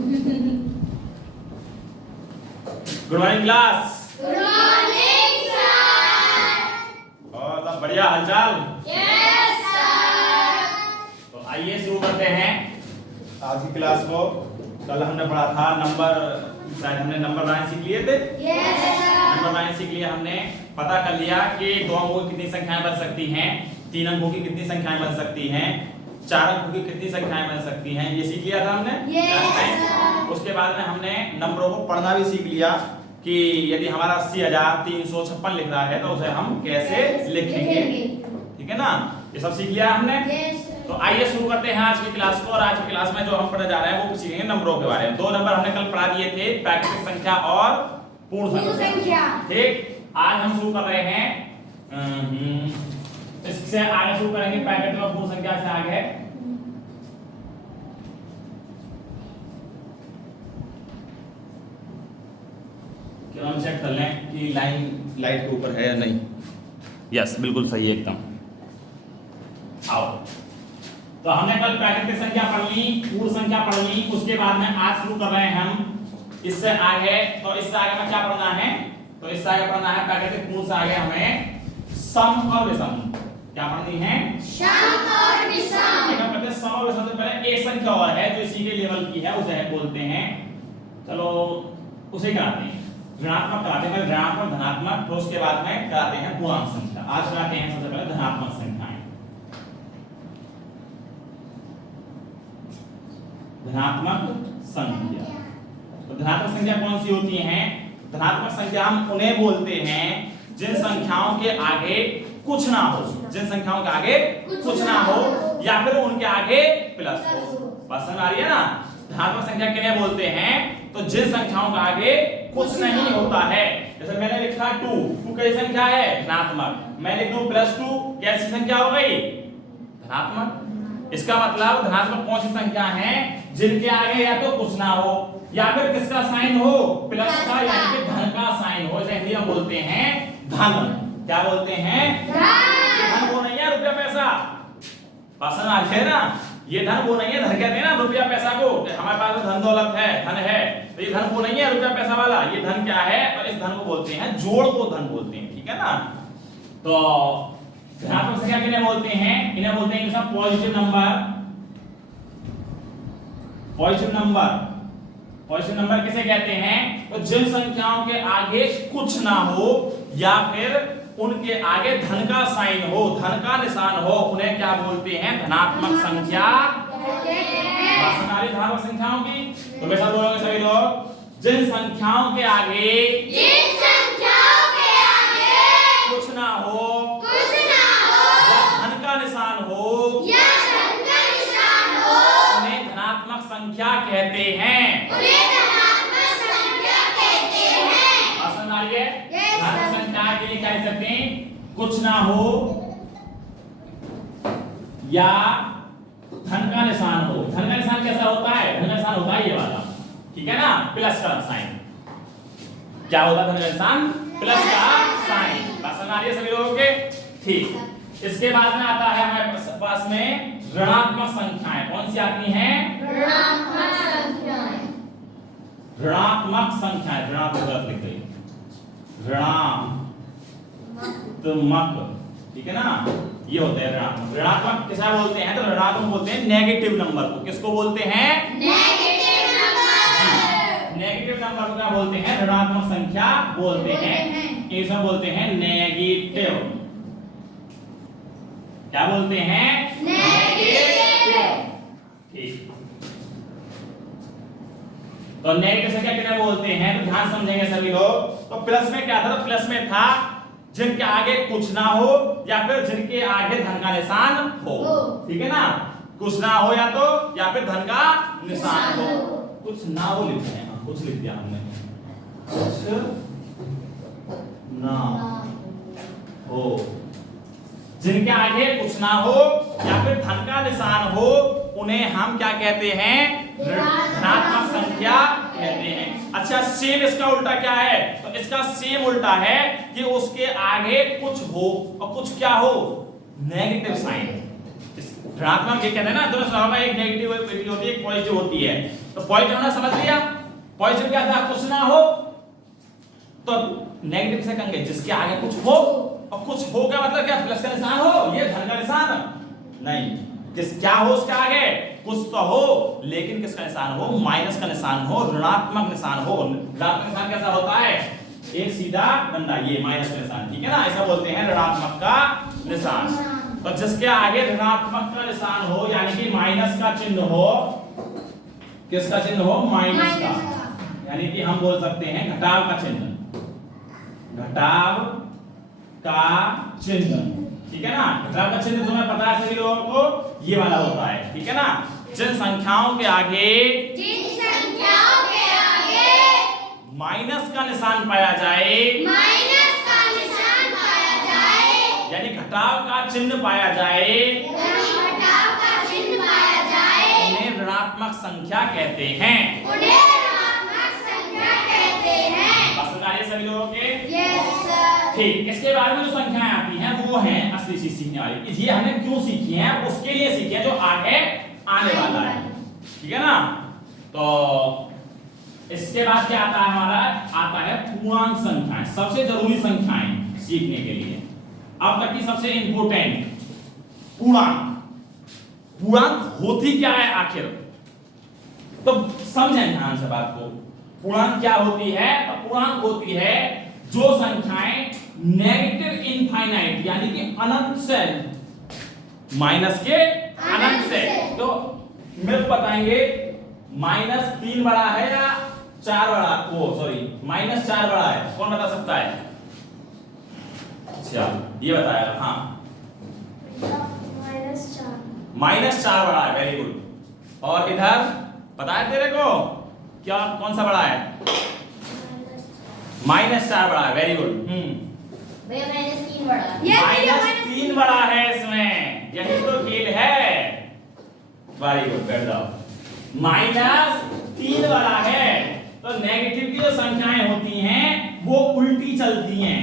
Good morning class. Good morning sir. और सब बढ़िया हालचाल? Yes sir. तो आइए शुरू करते हैं आज की क्लास को। कल हमने पढ़ा था नंबर, शायद हमने नंबर लाइन सीख लिए थे। Yes sir. नंबर लाइन सीख लिए हमने, पता कर लिया कि 2 अंकों की कितनी संख्याएं बन सकती हैं, 3 अंकों की कितनी संख्याएं बन सकती हैं, 4 अंकों की कितनी संख्याएं बन सकती हैं, ये सीख लिया था हमने। उसके बाद में हमने नंबरों को पढ़ना भी सीख लिया कि यदि हमारा 80,356 लिख रहा है तो उसे हम कैसे लिखेंगे। ठीक है ना, ये सब सीख लिया हमने। तो आइए शुरू करते हैं आज की क्लास को। और आज की क्लास में जो हम पढ़ने जा रहे हैं वो सीखेंगे नंबरों के बारे में। 2 नंबर हमने कल पढ़ा दिए थे, प्राकृतिक संख्या और पूर्ण संख्या। ठीक, आज हम शुरू कर रहे हैं इससे आगे शुरू करेंगे प्राकृतिक और पूर्ण संख्या से आगे। क्या हम चेक कर लें कि लाइन लाइट के ऊपर है या नहीं। यस, बिल्कुल सही है एकदम। आओ, तो हमने कल प्राकृतिक संख्या पढ़ ली, पूर्ण संख्या पढ़ ली। उसके बाद में आज शुरू कर रहे हैं हम इससे आगे। तो इससे आगे में क्या पढ़ना है? तो इससे आगे पढ़ना है प्राकृतिक पूर्ण से आगे हमें सम और विषम। क्या पढ़नी है? सम और विषम। एक पढ़ते हैं सम और विषम से पहले एक संख्या और है जो इसी के लेवल की है, उसे बोलते हैं, चलो उसे कराते हैं, ऋणात्मक कराते हैं। ऋणात्मक, धनात्मक, तो उसके बाद में कराते हैं पूर्णांक संख्या। आज कराते हैं सबसे पहले धनात्मक संख्याएं। धनात्मक संख्या, तो धनात्मक संख्या कौन सी होती हैं? धनात्मक संख्या हम उन्हें बोलते हैं जिन संख्याओं के आगे कुछ ना हो, जिन संख्याओं के आगे कुछ ना हो या फिर उनके आगे प्लस हो। बात समझ आ रही है ना? धनात्मक संख्या किन्हें बोलते हैं? तो जिन संख्याओं के आगे कुछ नहीं होता है। जैसे मैंने लिखा 2, 2 कैसी संख्या है? धनात्मक। मैं लिख दूं +2, कैसी संख्या हो गई? धनात्मक। इसका मतलब धनात्मक कौन सी संख्या है? जिनके आगे या तो कुछ ना हो या फिर किसका साइन हो? प्लस का, यानी कि धन का साइन हो। इसे हिंदी में बोलते हैं धन। क्या बोलते हैं? धन वो नहीं है रुपया पैसा। भाषण आ गया ना, ये धन वो नहीं है। धन कहते हैं ना रुपया पैसा को, हमारे पास धन दौलत है, धन है, तो ये धन वो नहीं है रुपया पैसा वाला। ये धन क्या है? और इस धन को बोलते हैं, जोड़ को धन बोलते हैं। ठीक है ना? तो धनात्मक संख्या किन्हें बोलते हैं? इन्हें बोलते हैं सब positive number. Positive number, positive number किसे कहते हैं? तो जिन संख्याओं के आगे कुछ ना हो या फिर उनके आगे धन का साइन हो, धन का निशान हो, उन्हें क्या बोलते हैं? धनात्मक संख्या। धनात्मक संख्याओं की तो मेरे साथ बोलोगे सभी लोग, जिन संख्याओं के आगे कुछ ना हो या धन का निशान हो उन्हें धनात्मक संख्या कहते हैं। धनात्मक संख्या के लिए क्या लिख सकते हैं? कुछ ना हो या धन का निशान हो। धन का निशान कैसा होता है? धन का निशान होता है ये वाला, ठीक है ना, प्लस का साइन। क्या होता है धन का निशान? प्लस का साइन। बात समझ आ रही है सभी लोगों के? ठीक। इसके बाद में आता है हमारे पास में ऋणात्मक संख्याएं। कौन सी आती हैं? ऋणात्मक संख्याएं। ऋणात्मक संख्याएं, ऋणात्मक गलत लिख गई, ऋणात्मक, ठीक है ना, ये होते हैं ऋणात्मक। ऋणात्मक किसे बोलते हैं? तो ऋणात्मक बोलते हैं नेगेटिव नंबर को। किसको बोलते हैं? Negative number. नेगेटिव नंबर को क्या बोलते हैं? ऋणात्मक संख्या बोलते हैं। इसे बोलते हैं नेगेटिव। क्या बोलते हैं? नेगेटिव। ठीक, तो नेगेटिव संख्या किन्हें बोलते हैं? तो ध्यान समझेंगे सभी लोग। तो प्लस में क्या था? तो प्लस में था जिनके आगे कुछ ना हो या फिर जिनके आगे धन का निशान हो। ठीक है ना? कुछ ना हो या फिर धन का निशान हो। कुछ ना हो लिखते हैं, कुछ लिख दिया हमने, कुछ ना हो, जिनके आगे कुछ ना हो या फिर धन का निशान हो उन्हें हम क्या कहते हैं? धनात्मक संख्या कहते हैं। अच्छा, सेम इसका उल्टा क्या है? तो इसका सेम उल्टा है कि उसके आगे कुछ हो और कुछ क्या हो? Negative sign. ऋणात्मक ये कहते हैं ना, दोनों स्वभाव में एक नेगेटिव होती है, एक पॉजिटिव होती है। तो पॉजिटिव हमने समझ लिया। पॉजिटिव क्या था? कुछ ना हो। तो नेगेटिव से कहेंगे जिसके आगे कुछ हो, और कुछ हो का मतलब क्या? प्लस का निशान हो, ये धन का निशान नहीं। किस क्या हो उसके आगे? कुछ तो हो, लेकिन किसका निशान हो? माइनस का निशान हो, ऋणात्मक निशान हो। ऋणात्मक निशान कैसा होता है? एक सीधा डंडा, ये माइनस का निशान, ठीक है ना, ऐसा बोलते हैं ऋणात्मक का निशान। तो जिसके आगे ऋणात्मक का निशान हो, यानी कि माइनस का चिन्ह हो, किसका चिन्ह हो? माइनस का, यानी कि हम बोल सकते हैं घटाव का चिन्ह, घटाव का चिन्ह, ठीक है ना। घटाव का चिन्ह तुम्हें पता है सभी लोगों को, ये वाला होता है, ठीक है ना। जिन संख्याओं के आगे माइनस का निशान पाया जाए, यानी घटाव का चिन्ह पाया जाए, उन्हें ऋणात्मक संख्या कहते हैं। सभी लोगों के ठीक। इसके बारे में जो संख्याएं आती हैं वो हैं असली चीज सीखने वाली, ये हमने क्यों सीखी हैं, उसके लिए सीखी है जो आगे आने वाला है, ठीक है ना। तो इसके बाद क्या आता है? हमारा आता है पूर्णांक संख्याएं, सबसे जरूरी संख्याएं सीखने के लिए। अब तक की सबसे इंपोर्टेंट पूर्णांक। पूर्णांक होती क्या है आखिर? तो समझें ध्यान से बात को। पूर्णांक क्या होती है? तो पूर्णांक होती है जो संख्याएं नेगेटिव इनफाइनाइट, यानी कि अनंत से, माइनस के अनंत से। तो मिल बताएंगे -3 बड़ा है या 4 बड़ा, वो सॉरी -4 बड़ा है, कौन बता सकता है? अच्छा ये बताएगा। हाँ -4 बड़ा है, वेरी गुड। और इधर पता है तेरे को क्या, कौन सा बड़ा है? -4 बड़ा है, वेरी गुड। -3 बड़ा है। -3 बड़ा है इसमें, यही तो खेल है। वेरी गुड, बैठ जाओ। -3 बड़ा है, तो नेगेटिव की जो संख्याएं होती हैं वो उल्टी चलती हैं।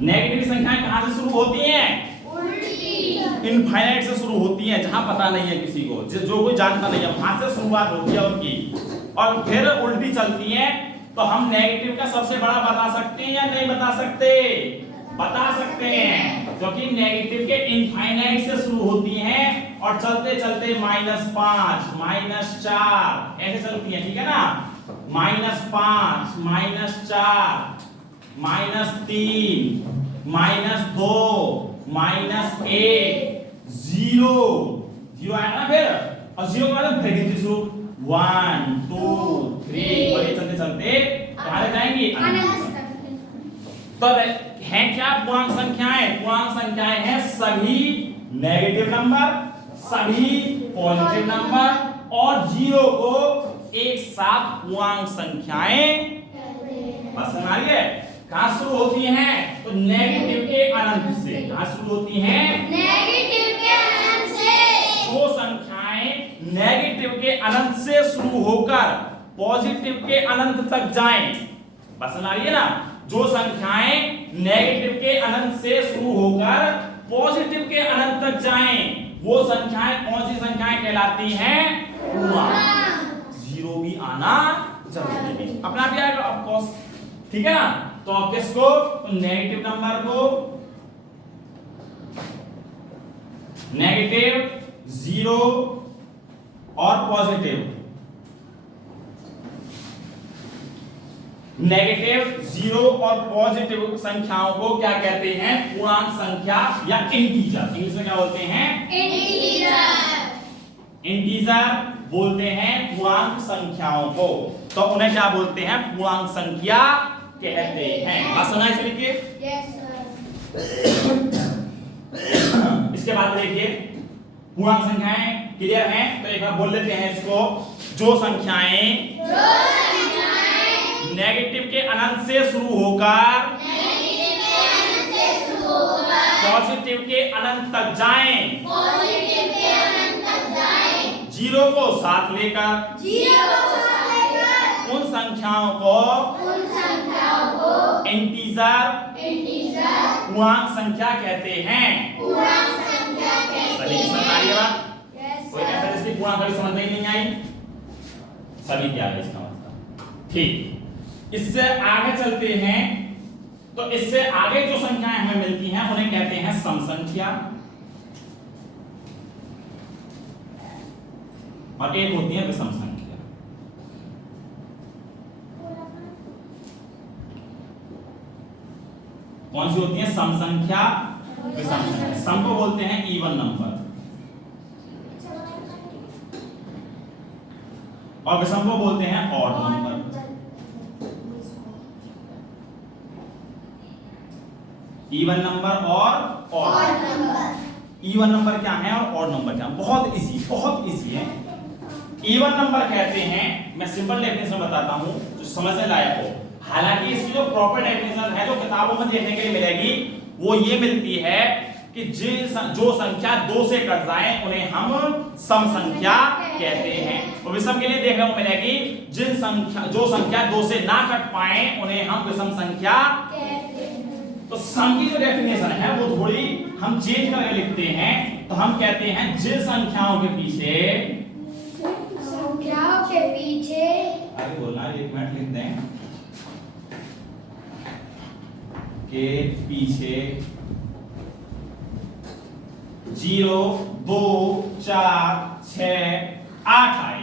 नेगेटिव संख्याएं कहां से शुरू होती हैं? इनफाइनाइट से शुरू होती हैं, जहां पता नहीं है किसी को, जो कोई जानता नहीं है, वहां से शुरुआत होती है उनकी, और फिर उल्टी चलती हैं। तो हम नेगेटिव का सबसे बड़ा बता सकते हैं या नहीं बता सकते? बता सकते हैं, क्योंकि नेगेटिव के इनफाइनाइट से शुरू होती हैं और चलते चलते -5, -4 ऐसे चलती हैं, ठीक है ना। -5, -4, -3, -2, -1, 0 आएगा ना फिर, और 0 के बाद फिर गिनती शुरू, 1 2 3, और ये चलते चलते कहां जाएंगी? तो हैं क्या पूर्णांक संख्याएं? पूर्णांक संख्याएं हैं सभी नेगेटिव नंबर, सभी पॉजिटिव नंबर और 0 को एक साथ पूर्णांक संख्याएं। बस समझ आ रही है? कहां शुरू होती हैं? तो नेगेटिव के अनंत से। कहां शुरू होती हैं? नेगेटिव के अनंत से। जो संख्याएं नेगेटिव के अनंत से शुरू होकर पॉजिटिव के अनंत तक जाएं, बस समझ आ रही है ना। जो संख्याएं नेगेटिव के अनंत से शुरू होकर पॉजिटिव के अनंत तक जाएं, वो संख्याएं कौन सी संख्याएं कहलाती हैं? पूर्णांक। 0 भी आना जरूरी है, अपना भी आएगा ऑफ कोर्स, ठीक है ना। तो अब किसको? तो नेगेटिव नंबर को, नेगेटिव, 0 और पॉजिटिव, नेगेटिव, 0 और पॉजिटिव संख्याओं को क्या कहते हैं? पूर्णांक संख्या या इंटीजर। इंग्लिश में क्या बोलते हैं? इंटीजर। इंटीजर बोलते हैं पूर्णांक संख्याओं को, तो उन्हें क्या बोलते हैं? पूर्णांक संख्या कहते हैं। बात सुना है लिखिए। Yes sir. इसके बाद देखिए पूर्णांक संख्याएं क्लियर हैं, तो एक बार बोल लेते हैं इसको। जो संख्याएं नेगेटिव के अनंत से शुरू होकर पॉजिटिव के अनंत तक जाएं, 0 को साथ लेकर उन संख्याओं को इंटीजर पूर्णांक संख्या कहते हैं। सही समझ आ रही है बात? कोई कहता है जिसकी पूर्णांक वाली समझ नहीं आई, सभी के आगे इसका मतलब। ठीक, इससे आगे चलते हैं तो इससे आगे जो संख्याएं हमें मिलती हैं उन्हें कहते हैं सम संख्या, और एक होती है विषम संख्या। कौन सी होती है? सम संख्या, विषम संख्या। सम को बोलते हैं इवन नंबर और विषम को बोलते हैं ऑड नंबर। इवन नंबर और ऑड नंबर। इवन नंबर क्या है और ऑड नंबर क्या है? बहुत इजी है। इवन नंबर कहते हैं, मैं सिंपल डेफिनेशन बताता हूं जो समझने लायक हो। हालांकि इसकी जो प्रॉपर डेफिनेशन है जो किताबों में देखने के लिए मिलेगी वो ये मिलती है कि जो संख्या 2 से कट जाए उन्हें हम सम संख्या कहते हैं। और विषम के लिए देखने को मिलेगी जो संख्या 2 से ना कट पाए उन्हें हम विषम संख्या कहते हैं। तो सम की जो डेफिनेशन है वो थोड़ी हम चेंज करके लिखते हैं, तो हम कहते हैं जिन संख्याओं के पीछे आगे बोलना, 1 मिनट लिख दें, के पीछे 0, 2, 4, 6, 8 आए।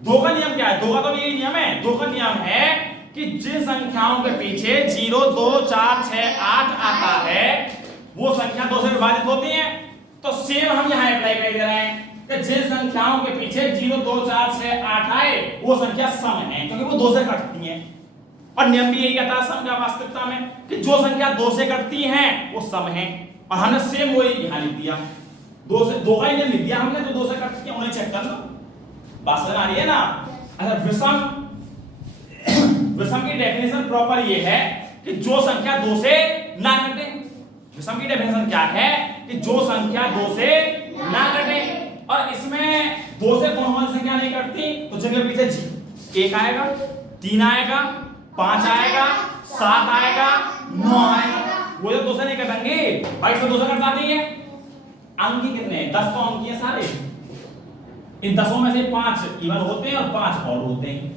2 का नियम क्या है? 2 का तो यही नियम है। 2 का नियम है कि जिन संख्याओं के पीछे 0, 2, 4, 6, 8 आता है वो संख्या 2 से विभाजित होती है। तो सेम हम यहां अप्लाई कर दे रहे हैं कि जिन संख्याओं के पीछे 0, 2, 4, 6, 8 आए वो संख्या सम है, क्योंकि वो 2 से कटती है। और नियम भी यही कहता है सम का वास्तविकता में कि जो संख्या 2 से कटती हैं वो सम है। और हमने सेम वही यहां लिख दिया, 2 का ही नियम लिख दिया हमने, जो 2 से कटती है उन्हें चेक कर लो। बात समझ आ रही है ना? अच्छा, विषम की डेफिनेशन प्रॉपर ये है कि जो संख्या 2 से ना कटे। विषम की डेफिनेशन क्या है? कि जो संख्या 2 से ना कटे। और इसमें 2 से कौन सी संख्या नहीं कटती? तो जिनके पीछे 1 आएगा, 3 आएगा, 5 आएगा, 7 आएगा, 9 आएगा, वो जो 2 से नहीं कटेंगे। भाई से 2 से कट जाती है। अंक कितने? 10 तो अंक है सारे। इन 10 में से 5 इवन होते हैं और 5 ऑड होते हैं।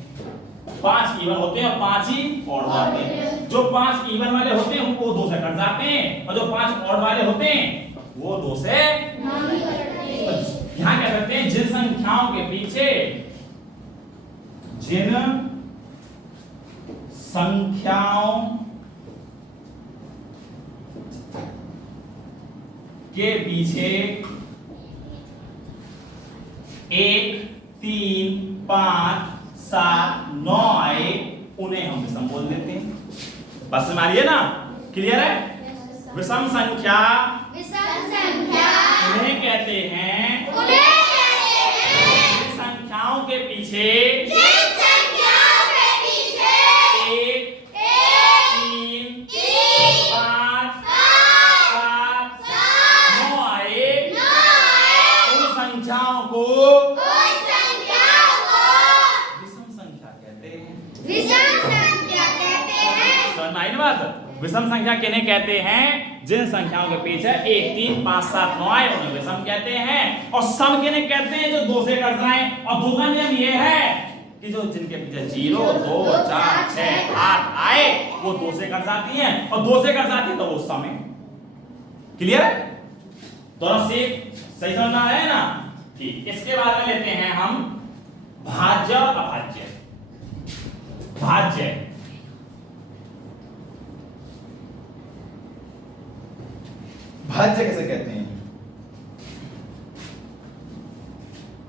5 इवन होते हैं और 5 ही ऑड होते हैं। जो 5 इवन वाले होते हैं वो 2 से कट जाते हैं, और जो 5 ऑड वाले होते हैं वो 2 से नहीं कटते। यहां कह सकते हैं जिन संख्याओं के पीछे संख्याओं के पीछे 1, 3, 5, 7, 9 आए उन्हें हम विषम बोल देते हैं। बस समझ आइए ना? क्लियर है? विषम संख्या उन्हें कहते हैं जिन संख्याओं के पीछे 1, 3, 5, 7, 9 आए, उन संख्याओं को विषम संख्या कहते हैं। समझ में आई ना बात? विषम संख्या किन्हें कहते हैं? जिन संख्याओं के पीछे 1, 3, 5, 7, 9 आए उन्हें विषम कहते हैं। और सम किन्हें कहते हैं? जो 2 से कट जाएं। और 2 का नियम ये है कि जो जिनके पीछे 0, 2, 4, 6, 8 आए वो 2 से कट जाती हैं, और 2 से कट जाती है तो वो सम है। क्लियर है? दोनों से सही समझ में आ रहा है ना? ठीक, इसके बाद में लेते हैं हम भाज्य और अभाज्य। भाज्य कैसे कहते हैं?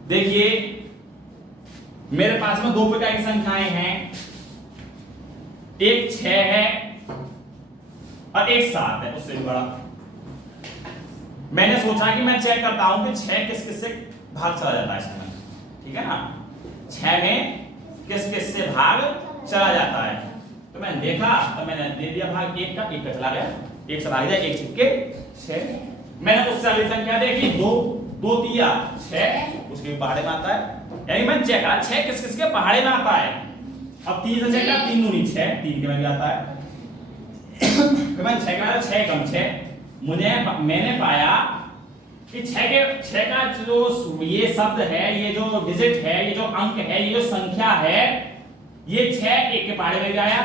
देखिए, मेरे पास में 2 प्रकार की संख्याएं हैं, एक 6 है और एक 7 है, उससे भी बड़ा। मैंने सोचा कि मैं चेक करता हूं कि 6 किस किस से भाग चला जाता है इसमें, ठीक है ना? 6 में किस किस से भाग चला जाता है। तो मैंने देखा तो मैंने दे दिया भाग 1 का, 1 का चला गया, 1 चला गया, 1 छिपके 6। मैंने उससे अगली संख्या देखी 2, 2 दिया 6, उसके पहाड़े में आता है। यानी मैंने चेक करा 6 किस किस के पहाड़े में आता है। अब 3 से चेक करा, 3 दूनी 6, 3 के में भी आता है। फिर मैंने 6 का 6 कम 6, मैंने पाया कि छह का जो ये शब्द है, ये जो डिजिट है, ये जो अंक है, ये जो संख्या है, ये 6 1 के पहाड़े में भी आया,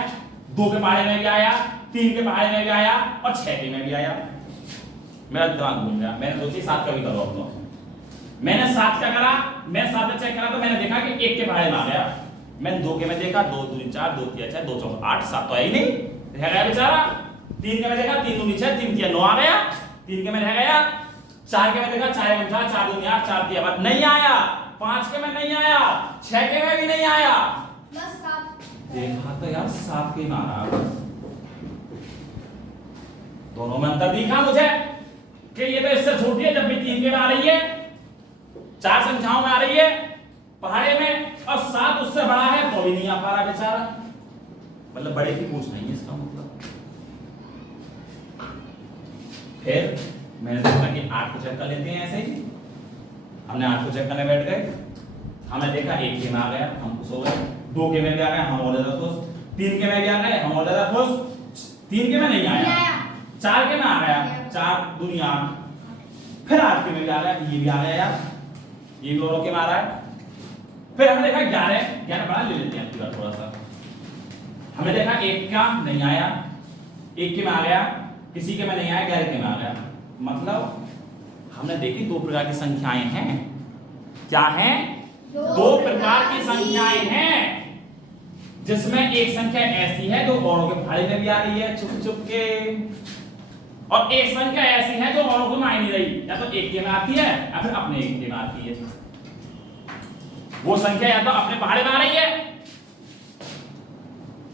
2 के पहाड़े में भी आया, 3 के पहाड़े में भी आया और 6 के में भी आया। मेरा दिमाग घूम गया, मैंने सोची 7 का भी करो अब तो। मैंने 7 का करा, मैं 7 का चेक करा तो मैंने देखा कि 1 के पहाड़े में आ गया। मैंने 2 के में देखा, 2 दूनी 4, 2 तिया 6, 2 चौका 8, 7 तो है ही नहीं, रह गया बेचारा। 3 के में देखा, 3 दूनी 6, 3 तिया 9 आ गया, 3 के में रह गया। 4 के में देखा, 4 में 4 दूनी 8, 4 तिया बात नहीं आया। 5 के में नहीं आया, 6 के में भी नहीं आया। बस 7 देखा तो यार 7 के में आ रहा बस। दोनों में अंतर दिखा मुझे कि ये तो इससे छोटी है, जब भी 3 के में आ रही है, 4 संख्याओं में आ रही है पहाड़े में, और 7 उससे बड़ा है तो भी नहीं आ पा रहा बेचारा। मतलब बड़े की पूछ नहीं है इसका मतलब। फिर मैंने देखा कि 8 को चेक कर लेते हैं ऐसे ही। हमने 8 को चेक करने बैठ गए, हमने देखा 1 के में आ गया, हम खुश हो गए। 2 के में भी आ गया, हम और ज्यादा खुश। 3 के में भी आ गए, हम और ज्यादा खुश। 3 के में नहीं आया, 4 के में आ गया, 4 दूनी 8। फिर 8 के में भी आ गया, ये भी आ गया यार, ये भी दोनों के में आ रहा है। फिर हमने देखा 11 बड़ा ले लेते हैं पूरा थोड़ा सा। हमने देखा 1 का नहीं आया, 1 के में आ गया, किसी के में नहीं आया, 11 के में आ गया। मतलब हमने देखी 2 प्रकार की संख्याएं हैं। क्या हैं? 2 प्रकार की संख्याएं हैं, जिसमें एक संख्या ऐसी है जो औरों के पहाड़े में भी आ रही है छुप छुप के, और एक संख्या ऐसी है जो औरों को में आ नहीं रही, या तो 1 के में आती है या फिर अपने 1 के में आती है। वो संख्या या तो अपने पहाड़े में आ रही है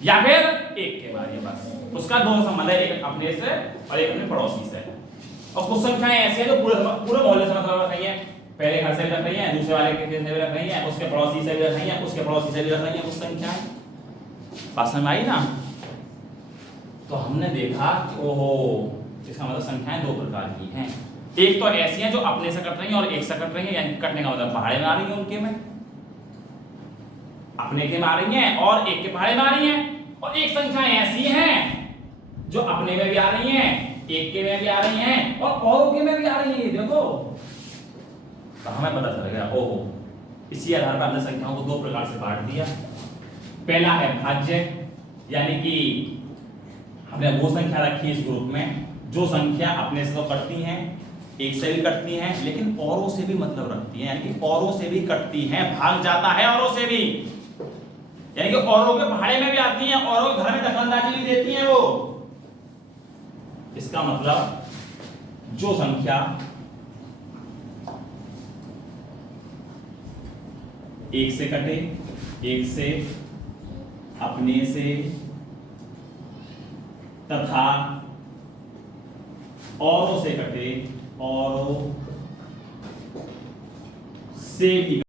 या फिर 1 के में आ रही है, बस उसका दो संबंध है, एक अपने से और एक अपने पड़ोसी से। और कुछ संख्याएं ऐसी है जो पूरे मोहल्ले से मतलब रख रही है, पहले घर से भी रख रही है, दूसरे वाले के से भी रख रही है, उसके पड़ोसी से भी रख रही है, उसके पड़ोसी से भी रख रही है, कुछ संख्याएं। बात समझ आई ना? तो हमने देखा कि ओहो, इसका मतलब संख्याएं 2 प्रकार की हैं। एक तो ऐसी हैं जो अपने से कट रही हैं और एक से कट रही हैं, यानी कटने का मतलब पहाड़े में आ रही हैं, उनके में अपने के में आ रही हैं और 1 के पहाड़े में आ रही हैं। और एक संख्याएं ऐसी हैं जो अपने में भी आ रही हैं, 1 के में भी आ रही हैं और औरों के में भी आ रही हैं। देखो तो हमें पता चल गया, ओहो, इसी आधार पर हमने संख्याओं को 2 प्रकार से बांट दिया। पहला है भाज्य, यानी कि हमने वो संख्या रखी इस ग्रुप में जो संख्या अपने से तो कटती हैं, 1 से भी कटती हैं, लेकिन औरों से भी मतलब रखती हैं, यानी कि औरों से भी कटती हैं, भाग जाता है औरों से भी, यानी कि औरों के पहाड़े में भी आती हैं, औरों के घर में दखलंदाजी भी देती हैं वो। इसका मतलब जो संख्या 1 से कटे, 1 से, अपने से तथा औरों से कटे, औरों से भी